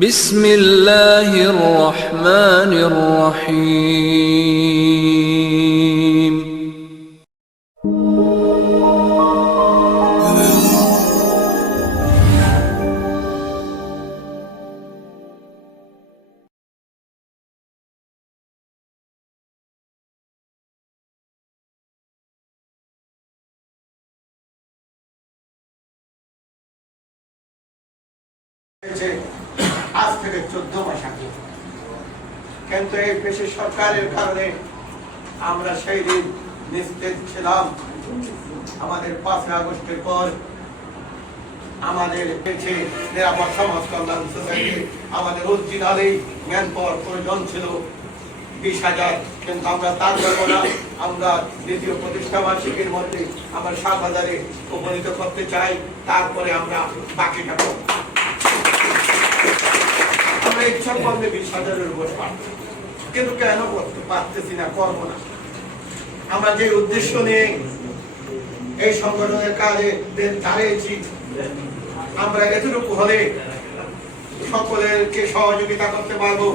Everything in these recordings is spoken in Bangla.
বিসমিল্লাহির রহমানির রহিম। আজ থেকে 14 মাস আগে, কিন্তু এই পেশি সরকারের কারণে আমরা সেই দিন নিশ্চিত ছিলাম। আমাদের 5 আগস্টের পর আমাদের নিরাপদ সমাজ কল্যাণ সোসাইটি আমাদের অরিজিনালি ম্যান পাওয়ার প্রয়োজন ছিল 20,000, কিন্তু আমরা তার করবো না। আমরা দ্বিতীয় প্রতিষ্ঠা বার্ষিকীর মধ্যে আমরা 7,000-এ উপনীত করতে চাই। তারপরে আমরা বাকিটা করব। আমরা ইচ্ছা করলে 20,000-এর উপর পারব, কিন্তু কেন করতে পারতেছি না, করবো না। আমরা যে উদ্দেশ্য নিয়ে এই সংগঠনের কাজে দাঁড়িয়েছি, আমরা এতটুকু হলে সকলেরকে সহযোগিতা করতে পারবো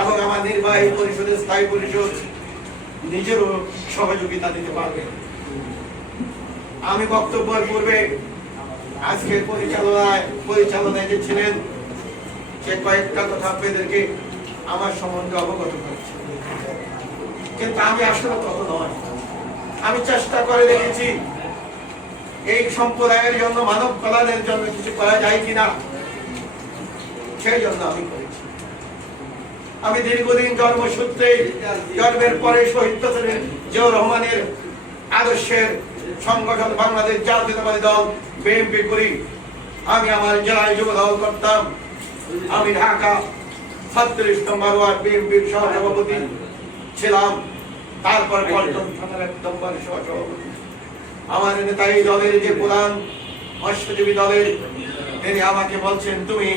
এবং আমার নির্বাহী পরিষদের স্থায়ী পরিষদ নিজেরও সহযোগিতা দিতে পারবে। আমি বক্তব্যের পূর্বে আজকে পরিচালনায় যে ছিলেন সে কয়েকটা কথা আপনাদেরকে আমার সম্বন্ধে অবগত করছি, কিন্তু আমি আসলে তত নয়। আমি চেষ্টা করে দেখেছি এই সম্প্রদায়ের জন্য, মানব কল্যাণের জন্য কিছু করা যায় কিনা, সেই জন্য আমি করেছি। আমি দীর্ঘদিন জন্মের পরে শহীদ প্রেসিডেন্ট জিয়াউর রহমানের আদর্শের সংগঠন বাংলাদেশ জাতীয়তাবাদী দল বিএনপি করি। আমি আমার জেলায় যুব দল করতাম। আমি ঢাকা 36 নম্বর ওয়ার্ড বিএনপির সহসভাপতি ছিলাম, তারপর পল্টন থানার 1 নম্বর সহসভাপতি। আমার নেতা এই দলের যে প্রধান মৎস্যজীবী দলের, তিনি আমাকে বলছেন, তুমি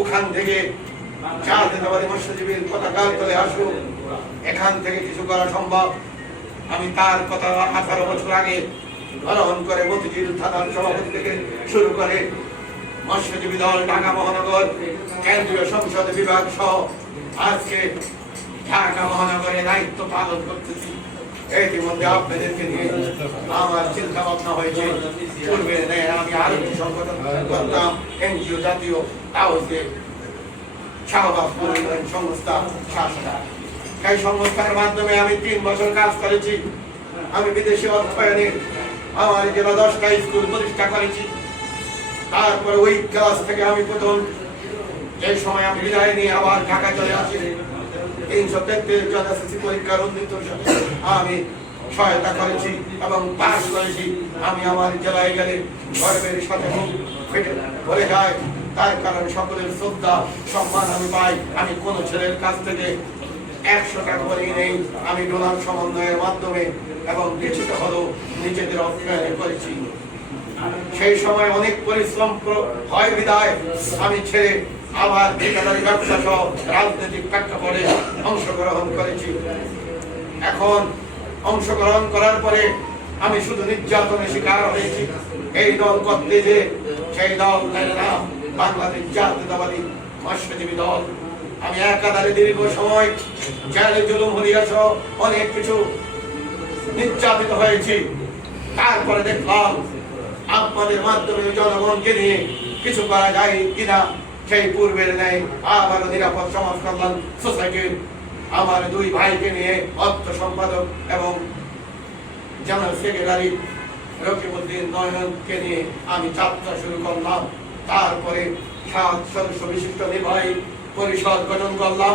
ওখান থেকে জাতীয়তাবাদী মৎস্যজীবীর পতাকা তলে আসো, এখান থেকে কিছু করা সম্ভব। আমি তার কথা 18 বছর আগে গ্রহণ করে মতিঝিল থানার সভাপতি থেকে শুরু করে মৎস্যজীবী দল ঢাকা মহানগর কেন্দ্রীয় সংসদ বিভাগ সহ আজকে ঢাকা মহানগরে দায়িত্ব পালন করতেছি। ইতিমধ্যে আপনাদেরকে নিয়ে আমার চিন্তা ভাবনা হয়েছে, পূর্বে আমি আরো সংগঠন করতাম, এনজিও জাতীয়, তাও যে শাহবাগ সংস্থা শাসনা। এই সংস্থার মাধ্যমে আমি 3 বছর কাজ করেছি। আমি বিদেশি অর্থায়নে আমার জেলা 10টা স্কুল প্রতিষ্ঠা করেছি। তারপরে ওই ক্লাস থেকে আমি প্রথম এই সময় আমি বিদায় নিয়ে আবার ঢাকা চলে আসি। 333 জন এসএসসি পরীক্ষার উন্নীত আমি সহায়তা করেছি এবং পাস করেছি। আমি আমার জেলায় গেলে গর্বের সাথে মুখ ফেটে ভরে যায়, তার কারণ সকলের শ্রদ্ধা সম্মান আমি পাই। আমি কোন ছেলের কাছ থেকে 100 টাকা করে নেই, আমি ডোনার সমন্বয়ের মাধ্যমে এবং কিছুটা হলেও নিজেদের অর্থায়নে করেছি। সেই সময় অনেক পরিশ্রম হয় বিদায় আমি ছেড়ে আবার ঠিকাদারি ব্যবসা সহ রাজনৈতিক প্রেক্ষাপটে অংশগ্রহণ করেছি। এখন অংশগ্রহণ করার পরে আমি শুধু নির্যাতনের শিকার হয়েছি। এই দল করতে যে সেই দল নাম বাংলাদেশ জাতীয়তাবাদী মৎস্যজীবী দল। আমি একাধারে দীর্ঘ সময় জেলে জুলুম হলিয়া সহ অনেক কিছু নির্যাতিত হয়েছি। তারপরে দেখলাম আপনাদের মাধ্যমে জনগণকে নিয়ে কিছু করা যায় কিনা। সেই পূর্বের ন্যায় আবারও নিরাপদ সমাজ কল্যাণ সোসাইটির আমার 2 ভাইকে নিয়ে, অর্থ সম্পাদক এবং জেনারেল সেক্রেটারি রকিবউদ্দিন নয়নকে নিয়ে আমি যাত্রা শুরু করলাম। তারপরে 7 সদস্য বিশিষ্ট নির্বাহী পরিষদ গঠন করলাম।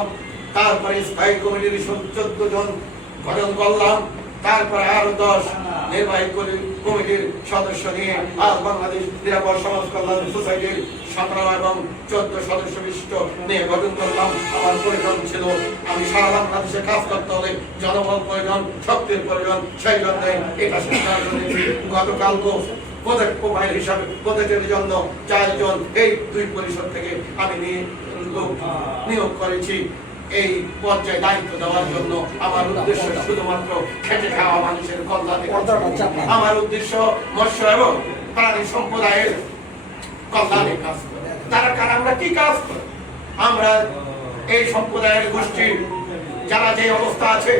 তারপরে স্থায়ী কমিটির 14 জন গঠন করলাম। তারপরে আরো 10 নির্বাহী কমিটির সদস্য নিয়ে আজ বাংলাদেশ নিরাপদ সমাজ কল্যাণ সোসাইটির 17 এবং 14 সদস্য বিশিষ্ট নিয়ে গঠন করলাম। আমার প্রয়োজন ছিল, আমি সারা বাংলাদেশে কাজ করতে হলে জনবল প্রয়োজন, শক্তির প্রয়োজন। সেই জন্য এটা সিদ্ধান্ত নিয়েছি। গতকালকে প্রজেক্ট প্রোফাইল হিসাবে প্রজেক্টের জন্য 4 জন এই 2 পরিষদ থেকে আমি নিয়োগ করেছি। এই পর্যায়ে দায়িত্ব দেওয়ার জন্য আমার উদ্দেশ্য শুধুমাত্র খেটে খাওয়া মানুষের কল্যাণে। আমার উদ্দেশ্য মৎস্য এবং প্রাণী সম্প্রদায়ের কল্যাণে কাজ করে। তারা কার, আমরা কি কাজ করি? আমরা এই সম্প্রদায়ের গোষ্ঠীর যারা যে অবস্থা আছে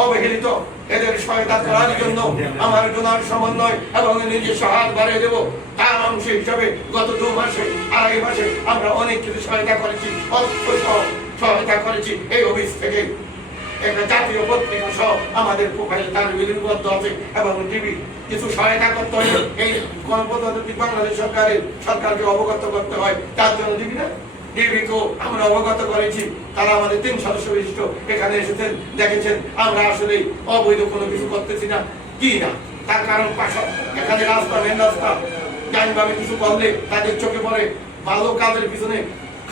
অবহেলিত, এদের সহায়তা করার জন্য আমার ডোনার সমন্বয় এবং নিজস্ব হাত বাড়িয়ে দেবো তার অংশ হিসাবে গত 2 মাসে 2.5 মাসে আমরা অনেক কিছু সহায়তা করেছি, অর্থ সহ সহায়তা করেছি। এই অফিস থেকে একটা জাতীয় পত্রিকা সহ আমাদের প্রোফাইল তার বিলিবদ্ধ আছে এবং টিভি কিছু সহায়তা করতে হয়। এই গণপ্রজাতন্ত্রী বাংলাদেশ সরকারকে অবগত করতে হয়, তার জন্য দিবি না ডিবিকেও আমরা অবগত করেছি। তারা আমাদের 3 সদস্য বিশিষ্ট এখানে এসেছেন, দেখেছেন আমরা আসলে অবৈধ কোনো কিছু করতেছি না কি না। তার কারণ এখানে রাস্তা, মেন রাস্তা আইনভাবে কিছু করলে তাদের চোখে পড়ে ভালো কাজের পিছনে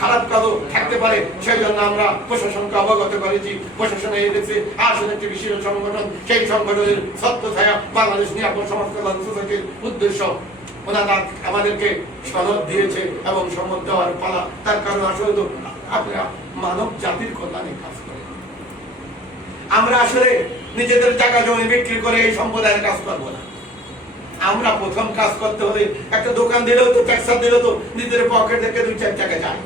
খারাপ কাজও থাকতে পারে, সেই জন্য আমরা প্রশাসনকে অবগত করেছি। প্রশাসনে এসেছে আসলে একটি বিশেষ সংগঠন, সেই সংগঠনের ছত্রছায়া বাংলাদেশ নিরাপদ সমাজ কল্যাণ সোসাইটির উদ্দেশ্য। ওনারা আমাদেরকে সনদ দিয়েছে এবং সম্মত দেওয়ার পালা। তার কারণ আসলে তো আপনারা মানব জাতির কল্যাণে কাজ করেন। আমরা আসলে নিজেদের জায়গা জমি বিক্রি করে এই সম্প্রদায়ের কাজ করবো না। আমরা প্রথম কাজ করতে হলে একটা দোকান দিলেও তো, ট্যাক্সার দিলেও তো নিজের পকেট থেকে 2-4 টাকা যায়।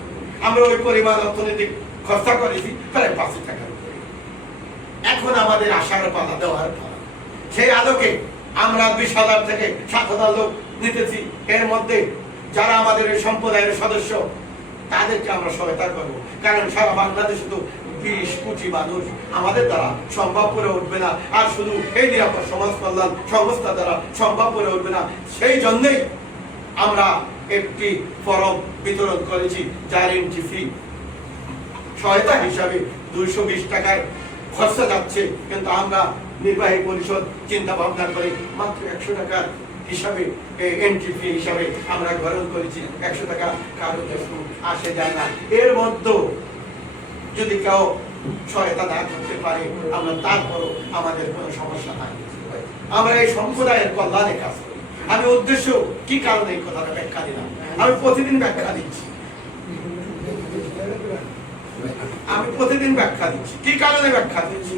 আমরা ওই পরিমাণ অর্থনৈতিক খরচা করেছি প্রায় 5 টাকার উপরে। এখন আমাদের আশার পালা, দেওয়ার পালা। সেই আলোকে আমরা 20,000 থেকে 7,000 লোক নিতেছি। এর মধ্যে যারা আমাদের এই সম্প্রদায়ের সদস্য তাদেরকে আমরা সহায়তা করবো, কারণ সারা বাংলাদেশে তো 20 কোটি মানুষ, আমাদের দ্বারা সম্ভব করে উঠবে না। আর শুধু এই নিরাপদ সমাজ কল্যাণ সংস্থা দ্বারা সম্ভব করে উঠবে না। সেই জন্যই আমরা একটি ফরম বিতরণ করেছি, যার এন্ট্রি ফি সহায়তা হিসাবে 220 টাকার খরচা যাচ্ছে, কিন্তু আমরা নির্বাহী পরিষদ চিন্তা ভাবনা করে মাত্র 100 টাকার হিসাবে এন্ট্রি ফি হিসাবে আমরা গ্রহণ করেছি। 100 টাকা কারো আসে যায় না। এর মধ্যে যদি কেউ সহায়তা না করতে পারে আমরা তারপরও আমাদের কোনো সমস্যা নাই। আমরা এই সম্প্রদায়ের কল্যাণে কাজ করি। আমি উদ্দেশ্য কি কারণে এই কথাটা ব্যাখ্যা দিলাম, আমি প্রতিদিন ব্যাখ্যা দিচ্ছি। কি কারণে ব্যাখ্যা দিচ্ছি।